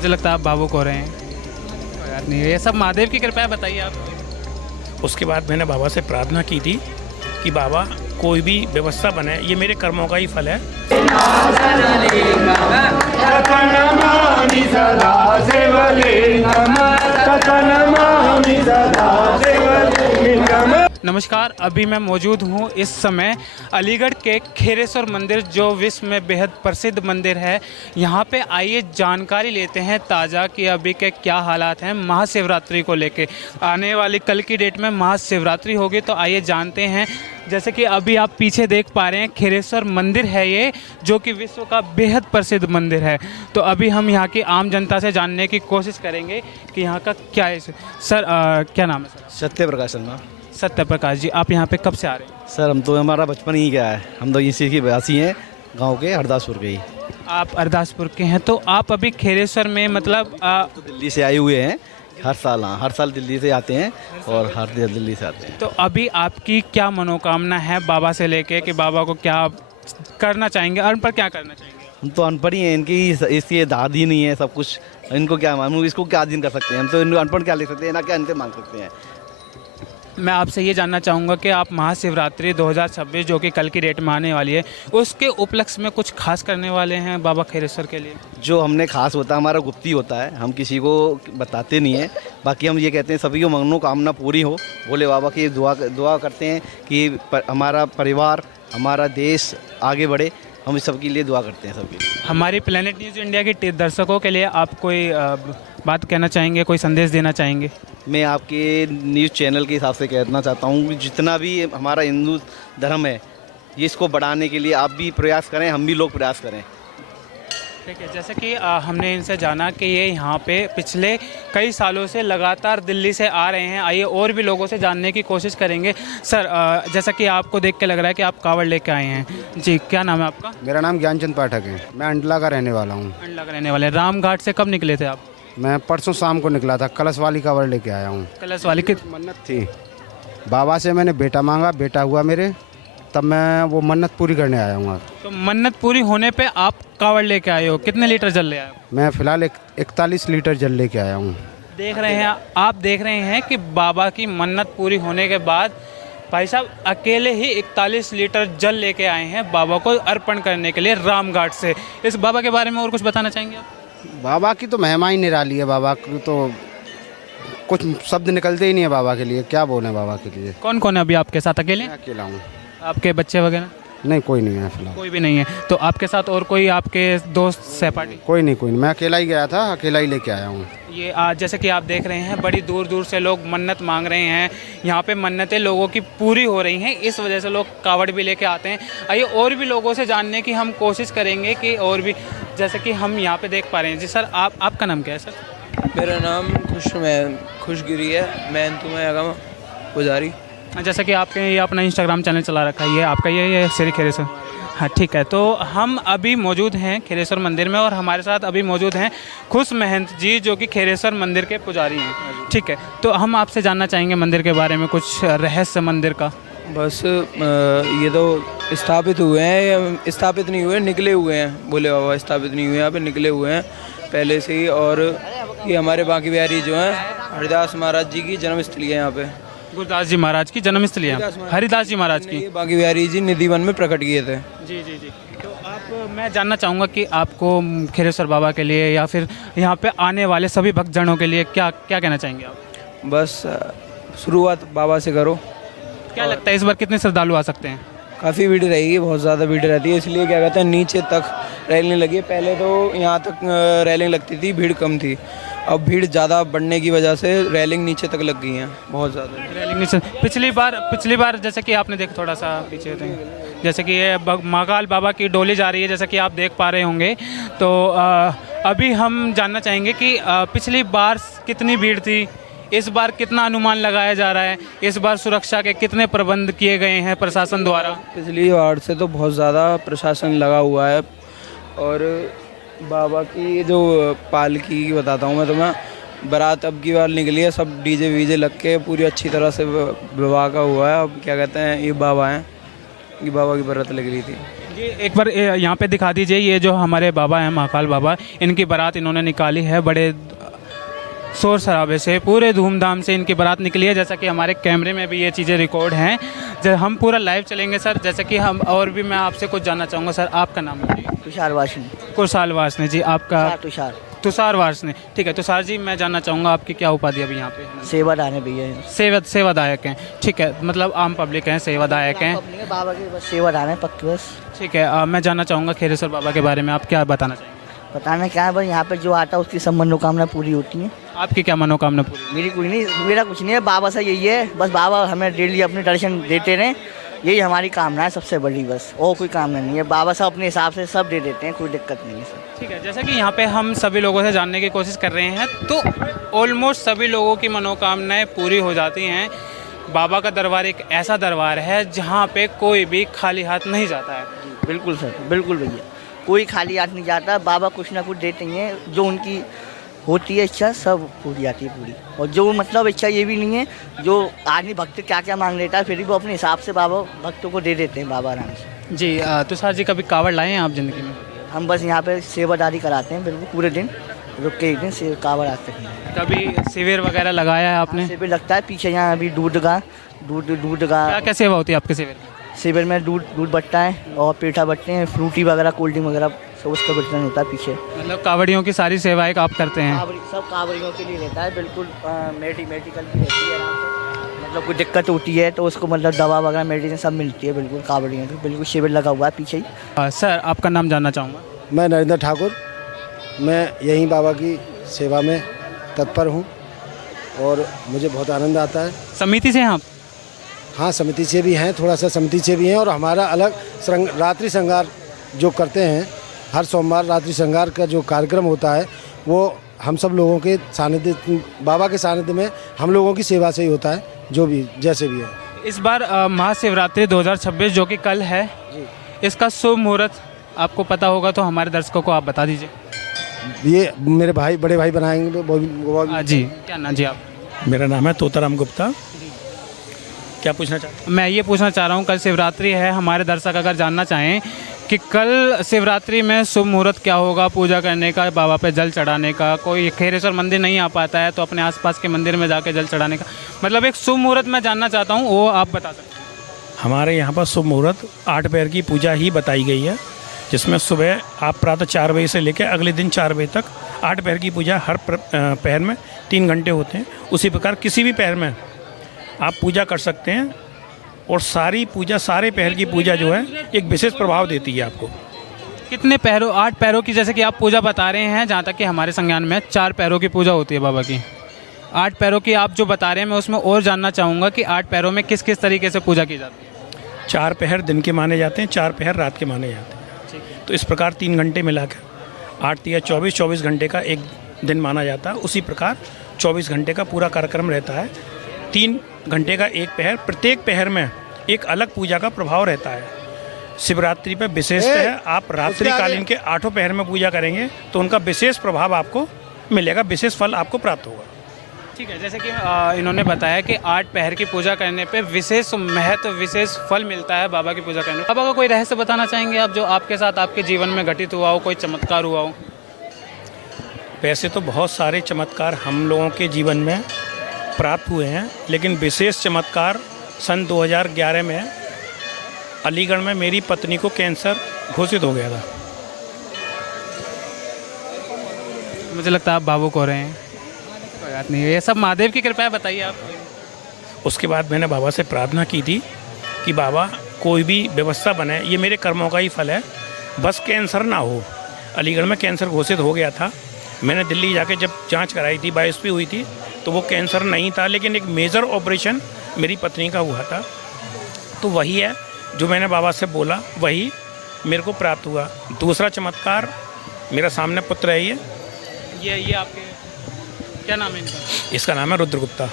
मुझे लगता है आप भावुक हो रहे हैं। कोई बात नहीं, ये सब महादेव की कृपा है। बताइए आप। उसके बाद मैंने बाबा से प्रार्थना की थी कि बाबा कोई भी व्यवस्था बने, ये मेरे कर्मों का ही फल है। नमस्कार, अभी मैं मौजूद हूँ इस समय अलीगढ़ के खेरेश्वर मंदिर, जो विश्व में बेहद प्रसिद्ध मंदिर है। यहाँ पे आइए जानकारी लेते हैं ताज़ा कि अभी के क्या हालात हैं महाशिवरात्रि को लेके। आने वाली कल की डेट में महाशिवरात्रि होगी, तो आइए जानते हैं। जैसे कि अभी आप पीछे देख पा रहे हैं, खेरेश्वर मंदिर है ये, जो कि विश्व का बेहद प्रसिद्ध मंदिर है। तो अभी हम यहाँ की आम जनता से जानने की कोशिश करेंगे कि यहाँ का क्या है। सर क्या नाम है सर? सत्य प्रकाश शर्मा। सत्य प्रकाश जी, आप यहाँ पे कब से आ रहे हैं? सर हम तो, हमारा बचपन ही गया है, हम तो इसी के वासी हैं, गांव के हरदासपुर के ही। आप अरदासपुर के हैं, तो आप अभी खेरेश्वर में मतलब तो दिल्ली से आए हुए हैं हर साल। हाँ, हर साल दिल्ली से आते हैं और हर दिल्ली से आते हैं। तो अभी आपकी क्या मनोकामना है बाबा से लेके कि बाबा को क्या करना चाहेंगे, अन पर क्या करना चाहेंगे? हम तो अनपढ़ ही हैं, इनकी इसकी दाद ही नहीं है सब कुछ। इनको क्या मालूम, इसको क्या दिन कर सकते हैं हम तो। इनको अनपढ़ क्या लिख सकते हैं ना, क्या इनसे मांग सकते हैं। मैं आपसे ये जानना चाहूँगा कि आप महाशिवरात्रि 2026 जो कि कल की डेट में आने वाली है, उसके उपलक्ष्य में कुछ खास करने वाले हैं बाबा खेरेश्वर के लिए? जो हमने खास होता है, हमारा गुप्ती होता है, हम किसी को बताते नहीं हैं। बाकी हम ये कहते हैं सभी की मनोकामना पूरी हो, भोले बाबा की दुआ करते हैं कि हमारा परिवार, हमारा देश आगे बढ़े। हम इस सब के लिए दुआ करते हैं सबके लिए। हमारी प्लेनेट न्यूज़ इंडिया के दर्शकों के लिए आप कोई बात कहना चाहेंगे, कोई संदेश देना चाहेंगे? मैं आपके न्यूज़ चैनल के हिसाब से कहना चाहता हूँ कि जितना भी हमारा हिंदू धर्म है, ये इसको बढ़ाने के लिए आप भी प्रयास करें, हम भी लोग प्रयास करें। ठीक है, जैसे कि हमने इनसे जाना कि ये यहाँ पे पिछले कई सालों से लगातार दिल्ली से आ रहे हैं। आइए और भी लोगों से जानने की कोशिश करेंगे। सर जैसा कि आपको देख के लग रहा है कि आप कावड़ लेके आए हैं जी, क्या नाम है आपका? मेरा नाम ज्ञानचंद पाठक है, मैं अंडला का रहने वाला हूँ। अंडला का रहने वाले। रामघाट से कब निकले थे आप? मैं परसों शाम को निकला था, कलश वाली कावड़ लेके आया हूँ। कलश वाली की मन्नत थी, बाबा से मैंने बेटा मांगा, बेटा हुआ मेरे, तब मैं वो मन्नत पूरी करने आया हूँ। तो मन्नत पूरी होने पे आप कावड़ लेके आए हो, कितने लीटर जल ले आए हो? मैं फ़िलहाल 41 लीटर जल लेके आया हूँ। देख रहे हैं आप, देख रहे हैं कि बाबा की मन्नत पूरी होने के बाद भाई साहब अकेले ही 41 लीटर जल लेके आए हैं बाबा को अर्पण करने के लिए रामघाट से। इस बाबा के बारे में और कुछ बताना चाहेंगे आप? बाबा की तो महिमा ही निराली है, बाबा की तो कुछ शब्द निकलते ही नहीं है बाबा के लिए। क्या बोलें बाबा के लिए। कौन कौन है अभी आपके साथ? अकेले? मैं अकेला हूँ। आपके बच्चे वगैरह? नहीं, कोई नहीं है फिलहाल। कोई भी नहीं है। तो आपके साथ और कोई आपके दोस्त सहपाठी? कोई नहीं, मैं अकेला ही गया था, अकेला ही लेके आया हूँ। ये जैसे कि आप देख रहे हैं, बड़ी दूर दूर से लोग मन्नत मांग रहे हैं। यहाँ पे मन्नतें लोगों की पूरी हो रही हैं, इस वजह से लोग कावड़ भी लेके आते हैं। आइए और भी लोगों से जानने की हम कोशिश करेंगे कि और भी, जैसे कि हम यहाँ पे देख पा रहे हैं। जी सर, आपका नाम क्या है सर? मेरा नाम खुशगिरी है, मैं तुम्हें आगम पुजारी। जैसे कि आपके ये अपना इंस्टाग्राम चैनल चला रखा है, ये आपका ये श्री खेरेश्वर। हाँ ठीक है, तो हम अभी मौजूद हैं खेरेश्वर मंदिर में और हमारे साथ अभी मौजूद हैं खुश महंत जी, जो कि खेरेश्वर मंदिर के पुजारी हैं। ठीक है, तो हम आपसे जानना चाहेंगे मंदिर के बारे में, कुछ रहस्य मंदिर का। बस ये तो स्थापित हुए हैं, स्थापित नहीं हुए, निकले हुए हैं। भोले बाबा स्थापित नहीं हुए, यहाँ पे निकले हुए हैं पहले से ही। और ये हमारे बांकी बिहारी जो हैं, हरिदास महाराज जी की जन्मस्थली है यहाँ पे। गुरदास जी महाराज की जन्मस्थली है, हरिदास जी महाराज की। बांकी बिहारी जी निधि वन में प्रकट किए थे। जी जी जी। तो मैं जानना चाहूँगा कि आपको खेरेश्वर बाबा के लिए या फिर यहाँ पे आने वाले सभी भक्तजनों के लिए क्या क्या कहना चाहेंगे आप? बस शुरुआत बाबा से करो। क्या लगता है इस बार कितने श्रद्धालु आ सकते हैं? काफ़ी भीड़ रहेगी, बहुत ज़्यादा भीड़ रहती है, इसलिए क्या कहते हैं नीचे तक रेलिंग लगी है। पहले तो यहाँ तक रेलिंग लगती थी, भीड़ कम थी। अब भीड़ ज़्यादा बढ़ने की वजह से रेलिंग नीचे तक लग गई हैं, बहुत ज़्यादा रेलिंग नीचे। पिछली बार जैसे कि आपने देखा, थोड़ा सा पीछे थे, जैसे कि ये महाकाल बाबा की डोली जा रही है, जैसे कि आप देख पा रहे होंगे। तो अभी हम जानना चाहेंगे कि पिछली बार कितनी भीड़ थी, इस बार कितना अनुमान लगाया जा रहा है, इस बार सुरक्षा के कितने प्रबंध किए गए हैं प्रशासन द्वारा? पिछली बार से तो बहुत ज़्यादा प्रशासन लगा हुआ है। और बाबा की जो पालकी की बताता हूँ मैं तुम्हें, बारात अब की बार निकली है, सब डीजे वीजे लग के पूरी अच्छी तरह से विवाह का हुआ है। अब क्या कहते हैं, ये बाबा हैं, ये बाबा की बारात लग रही थी। ये एक बार यहाँ पे दिखा दीजिए, ये जो हमारे बाबा हैं महाकाल बाबा, इनकी बारात इन्होंने निकाली है बड़े शोर शराबे से, पूरे धूमधाम से इनकी बारात निकली है। जैसा कि हमारे कैमरे में भी ये चीज़ें रिकॉर्ड हैं। जब हम पूरा लाइव चलेंगे सर, जैसा कि हम और भी मैं आपसे कुछ जानना चाहूँगा। सर आपका नाम बताइए। तुषार वाशनी। कुशाल वासने जी, आपका? तुषार। तुषार वासने, ठीक है। तुषार जी, मैं जानना चाहूँगा आपकी क्या उपाधि अभी यहाँ पे? सेवादान है भैया। सेवादायक हैं, ठीक है। मतलब आम पब्लिक हैं, सेवादायक हैं। बाबा के बस सेवादान है पक्के बस। ठीक है। मैं जानना चाहूँगा खेरेश्वर बाबा के बारे में आप क्या बताना चाहेंगे? बताना क्या है, बस यहाँ पे जो आता है उसकी सब मनोकामना पूरी होती है। आपकी क्या मनोकामना पूरी? मेरी कोई नहीं, मेरा कुछ नहीं है, बाबा से यही है बस, बाबा हमें डेली अपने दर्शन देते रहें, यही हमारी कामना है सबसे बड़ी, बस और कोई कामना नहीं है। बाबा साहब अपने हिसाब से सब दे देते हैं, कोई दिक्कत नहीं है सर। ठीक है। जैसा कि यहाँ पे हम सभी लोगों से जानने की कोशिश कर रहे हैं, तो ऑलमोस्ट सभी लोगों की मनोकामनाएं पूरी हो जाती हैं। बाबा का दरबार एक ऐसा दरबार है जहाँ पे कोई भी खाली हाथ नहीं जाता है। बिल्कुल सर, बिल्कुल भैया, कोई खाली हाथ नहीं जाता। बाबा कुछ ना कुछ देते हैं, जो उनकी होती है इच्छा सब पूरी आती है पूरी। और जो मतलब इच्छा ये भी नहीं है, जो आदमी भक्त क्या क्या मांग लेता है, फिर भी वो अपने हिसाब से बाबा भक्तों को दे देते हैं बाबा आराम से। जी तुषार जी, कभी कावड़ लाए हैं आप ज़िंदगी में? हम बस यहाँ पे सेवादारी कराते हैं, बिल्कुल पूरे दिन रुक के एक दिन से कावड़ आते हैं। कभी शिविर वगैरह लगाया है आपने? शिविर लगता है पीछे, यहाँ अभी दूध का क्या क्या सेवा होती है आपके शिविर में? शिविर में दूध बटता है और पेठा बटते हैं, फ्रूटी वगैरह, कोल्ड ड्रिंक वगैरह सब उसका बटन होता है पीछे। मतलब कावड़ियों की सारी सेवाएं आप करते हैं? सब कावड़ियों के लिए रहता है, बिल्कुल मेडिकल भी रहती है आराम से। मतलब कोई दिक्कत होती है तो उसको मतलब दवा वगैरह मेडिसिन सब मिलती है, बिल्कुल कावड़ियों की, बिल्कुल शिविर लगा हुआ है पीछे ही। सर आपका नाम जानना चाहूँगा। मैं नरेंद्र ठाकुर, मैं यहीं बाबा की सेवा में तत्पर हूँ और मुझे बहुत आनंद आता है। समिति से हैं आप? हाँ, समिति से भी हैं, थोड़ा सा समिति से भी हैं, और हमारा अलग रात्रि श्रृंगार जो करते हैं, हर सोमवार रात्रि श्रृंगार का जो कार्यक्रम होता है वो हम सब लोगों के सानिध्य, बाबा के सानिध्य में हम लोगों की सेवा से ही होता है, जो भी जैसे भी है। इस बार महाशिवरात्रि 2026 जो कि कल है, इसका शुभ मुहूर्त आपको पता होगा, तो हमारे दर्शकों को आप बता दीजिए। ये मेरे भाई, बड़े भाई बनाएंगे वो जी। क्या नाम जी आप? मेरा नाम है तोताराम गुप्ता। क्या पूछना चाहते? मैं ये पूछना चाह रहा हूँ, कल शिवरात्रि है, हमारे दर्शक अगर जानना चाहें कि कल शिवरात्रि में शुभ मुहूर्त क्या होगा पूजा करने का, बाबा पे जल चढ़ाने का, कोई खेरेश्वर मंदिर नहीं आ पाता है तो अपने आसपास के मंदिर में जाके जल चढ़ाने का, मतलब एक शुभ मुहूर्त मैं जानना चाहता हूँ, वो आप बता सकते हैं? हमारे यहाँ पर शुभ मुहूर्त 8 पहर की पूजा ही बताई गई है, जिसमें सुबह आप प्रातः 4 बजे से लेकर अगले दिन 4 बजे तक 8 पहर की पूजा, हर पहर में 3 घंटे होते हैं। उसी प्रकार किसी भी पहर में आप पूजा कर सकते हैं, और सारी पूजा, सारे पहर की पूजा जो है एक विशेष प्रभाव देती है आपको। कितने पैरों, 8 पैरों की जैसे कि आप पूजा बता रहे हैं, जहाँ तक कि हमारे संज्ञान में 4 पैरों की पूजा होती है बाबा की। 8 पैरों की आप जो बता रहे हैं, मैं उसमें और जानना चाहूँगा कि 8 पैरों में किस किस तरीके से पूजा की जाती है? 4 पहर दिन के माने जाते हैं, 4 पहर रात के माने जाते हैं। तो इस प्रकार 3 घंटे मिलाकर 8 या 24 घंटे का एक दिन माना जाता है। उसी प्रकार 24 घंटे का पूरा कार्यक्रम रहता है। 3 घंटे का एक पहर, प्रत्येक पहर में एक अलग पूजा का प्रभाव रहता है। शिवरात्रि पर विशेष है, आप रात्रिकालीन के 8 पहर में पूजा करेंगे तो उनका विशेष प्रभाव आपको मिलेगा, विशेष फल आपको प्राप्त होगा। ठीक है। जैसे कि इन्होंने बताया कि 8 पहर की पूजा करने पे विशेष महत्व, विशेष फल मिलता है बाबा की पूजा करने में। बाबा का कोई रहस्य बताना चाहेंगे आप, जो आपके साथ आपके जीवन में घटित हुआ हो, कोई चमत्कार हुआ हो? वैसे तो बहुत सारे चमत्कार हम लोगों के जीवन में प्राप्त हुए हैं, लेकिन विशेष चमत्कार सन 2011 में अलीगढ़ में मेरी पत्नी को कैंसर घोषित हो गया था। मुझे लगता है आप भावुक हो रहे हैं। कोई बात नहीं, ये सब महादेव की कृपा है, बताइए आप। उसके बाद मैंने बाबा से प्रार्थना की थी कि बाबा कोई भी व्यवस्था बने, ये मेरे कर्मों का ही फल है, बस कैंसर ना हो। अलीगढ़ में कैंसर घोषित हो गया था। मैंने दिल्ली जाके जब जांच कराई थी, बायोप्सी हुई थी, तो वो कैंसर नहीं था, लेकिन एक मेजर ऑपरेशन मेरी पत्नी का हुआ था। तो वही है जो मैंने बाबा से बोला, वही मेरे को प्राप्त हुआ। दूसरा चमत्कार, मेरा सामने पुत्र है ये आपके क्या नाम है इनका? इसका नाम है रुद्रगुप्ता।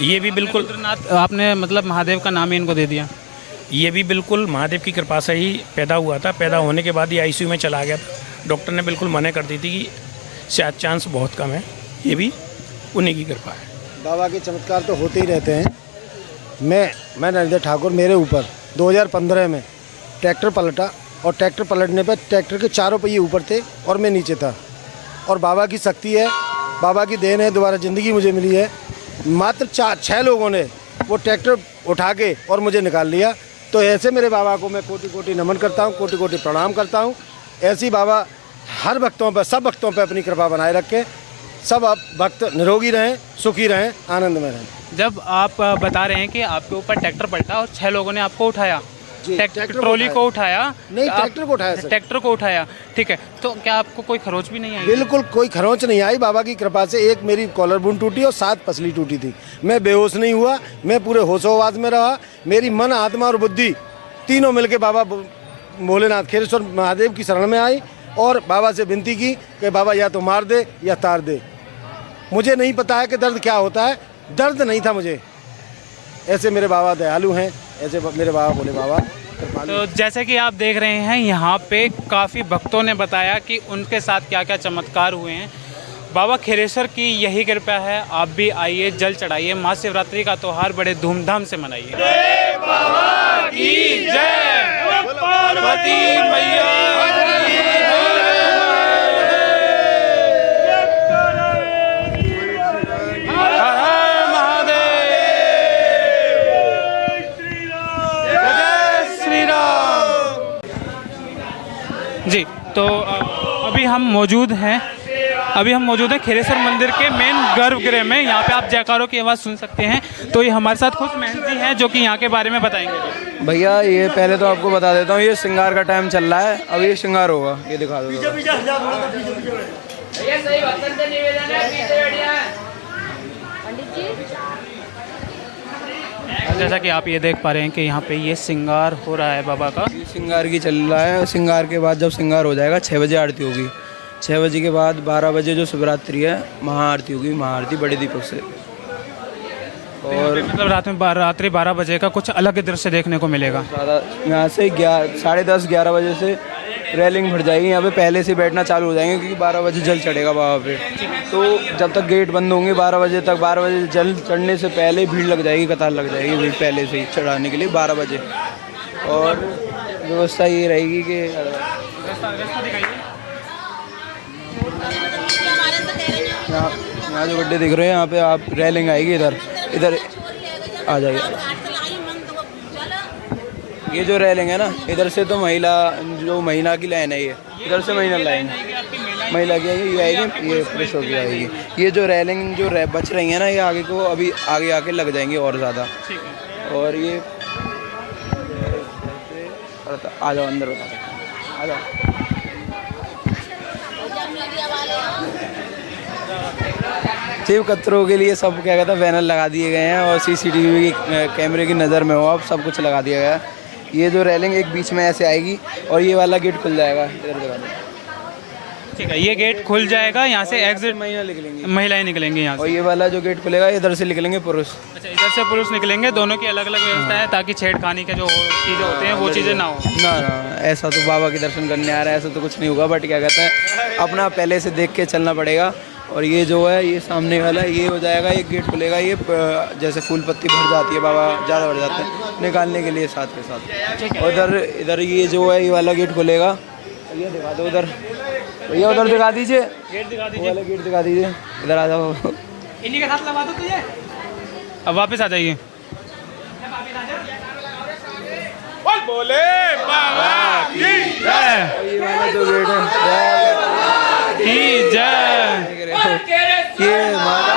ये भी बिल्कुल रुद्रनाथ, आपने मतलब महादेव का नाम ही इनको दे दिया? ये भी बिल्कुल महादेव की कृपा से ही पैदा हुआ था। पैदा होने के बाद ये ICU में चला गया था। डॉक्टर ने बिल्कुल मना कर दी थी कि शायद चांस बहुत कम है। ये भी उन्हीं की कृपा है। बाबा के चमत्कार तो होते ही रहते हैं। मैं नरेंद्र ठाकुर, मेरे ऊपर 2015 में ट्रैक्टर पलटा और ट्रैक्टर पलटने पर ट्रैक्टर के चारों पहिए ऊपर थे और मैं नीचे था। और बाबा की शक्ति है, बाबा की देन है, दोबारा ज़िंदगी मुझे मिली है। मात्र 6 लोगों ने वो ट्रैक्टर उठा के और मुझे निकाल लिया। तो ऐसे मेरे बाबा को मैं कोटि कोटि नमन करता हूँ, कोटि कोटि प्रणाम करता हूँ। ऐसी बाबा हर भक्तों पर, सब भक्तों पर अपनी कृपा बनाए रखे। सब आप भक्त निरोगी रहें, सुखी रहें, आनंद में रहें। जब आप बता रहे हैं कि आपके ऊपर ट्रैक्टर पलटा और 6 लोगों ने आपको उठाया, ट्रैक्टर ट्रॉली को उठाया, नहीं, ट्रैक्टर को उठाया सर। ट्रैक्टर को उठाया, ठीक है। तो क्या आपको कोई खरोच भी नहीं आई? बिल्कुल कोई खरोंच नहीं आई। बाबा की कृपा से एक मेरी कॉलर बोन टूटी और 7 पसली टूटी थी। मैं बेहोश नहीं हुआ, मैं पूरे होशोवास में रहा। मेरी मन, आत्मा और बुद्धि तीनों मिलके बाबा भोलेनाथ खेरेश्वर महादेव की शरण में आई और बाबा से विनती की कि बाबा या तो मार दे या तार दे। मुझे नहीं पता है कि दर्द क्या होता है, दर्द नहीं था मुझे। ऐसे मेरे बाबा दयालु हैं, ऐसे मेरे बाबा भोले बाबा। तो जैसे कि आप देख रहे हैं यहाँ पे काफ़ी भक्तों ने बताया कि उनके साथ क्या क्या चमत्कार हुए हैं। बाबा खेरेश्वर की यही कृपा है। आप भी आइए, जल चढ़ाइए, महाशिवरात्रि का त्यौहार बड़े धूमधाम से मनाइए। बाबा की जय, पार्वती मैया जी। तो अभी हम मौजूद हैं खेरेश्वर मंदिर के मेन गर्भगृह में। यहाँ पे आप जयकारों की आवाज़ सुन सकते हैं। तो ये हमारे साथ खुद महंत जी हैं जो कि यहाँ के बारे में बताएंगे। भैया ये पहले तो आपको बता देता हूँ, ये श्रृंगार का टाइम चल रहा है, अब ये श्रृंगार होगा, ये दिखा दो। जैसा कि आप ये देख पा रहे हैं कि यहाँ पे ये श्रृंगार हो रहा है बाबा का। ये श्रृंगार की चल रहा है। श्रृंगार के बाद जब श्रृंगार हो जाएगा 6 बजे आरती होगी। 6 बजे के बाद 12 बजे जो शिवरात्रि है महाआरती होगी, महाआरती बड़े दीपक से। और मतलब रात्रि 12 बजे का कुछ अलग दृश्य देखने को मिलेगा। यहाँ से 10:30-11 बजे से रेलिंग भर जाएगी। यहाँ पे पहले से बैठना चालू हो जाएंगे क्योंकि 12 बजे जल चढ़ेगा बाबा पे। तो जब तक गेट बंद होंगे 12 बजे तक, 12 बजे जल चढ़ने से पहले भीड़ लग जाएगी, कतार लग जाएगी भीड़ पहले से ही चढ़ाने के लिए 12 बजे। और व्यवस्था ये रहेगी कि यहाँ जो गड्ढे दिख रहे हैं यहाँ पे आप रेलिंग आएगी, इधर आ जाएगी। ये जो रेलिंग है ना, इधर से तो महिला की लाइन है, ये इधर से महिला लाइन महिला की आएगी, ये आएगी, ये पुरुषों की आएगी। ये जो रेलिंग जो बच रही है ना, ये आगे को अभी आगे आके लग जाएंगे और ज़्यादा। और ये आ जाओ अंदर, आ जाओ। शिव कतरों के लिए सब क्या कहता है बैनर लगा दिए गए हैं और CCTV की कैमरे की नज़र में हो, अब सब कुछ लगा दिया गया है। ये जो रेलिंग एक बीच में ऐसे आएगी और ये वाला गेट खुल जाएगा, इधर दिखा दो। ठीक है, ये गेट खुल जाएगा, यहाँ से एग्जिट महिलाएं निकलेंगी यहाँ से। और ये वाला जो गेट खुलेगा इधर से निकलेंगे पुरुष। अच्छा, इधर से पुरुष निकलेंगे। दोनों की अलग अलग व्यवस्था है ताकि छेड़खानी के जो चीज़ें होते हैं वो चीज़ें ना हो। ना, ऐसा तो बाबा के दर्शन करने आ रहा है, ऐसा तो कुछ नहीं होगा। बट क्या कहते हैं, अपना पहले से देख के चलना पड़ेगा। और ये जो है ये सामने वाला ये हो जाएगा, एक गेट खुलेगा, ये जैसे फूल पत्ती भर जाती है, बाबा ज़्यादा भर जाते हैं, निकालने के लिए साथ के साथ। और इधर ये जो है ये वाला गेट खुलेगा, ये दिखा दो उधर, भैया उधर दिखा दीजिए, गेट दिखा दीजिए, वाला गेट दिखा दीजिए, इधर आ जाओ। इन्हीं के साथ लगा दो तुझे। अब वापस आ जाइए। बोले बाबा की जय। ये वाला जो गेट है की जय। ये माता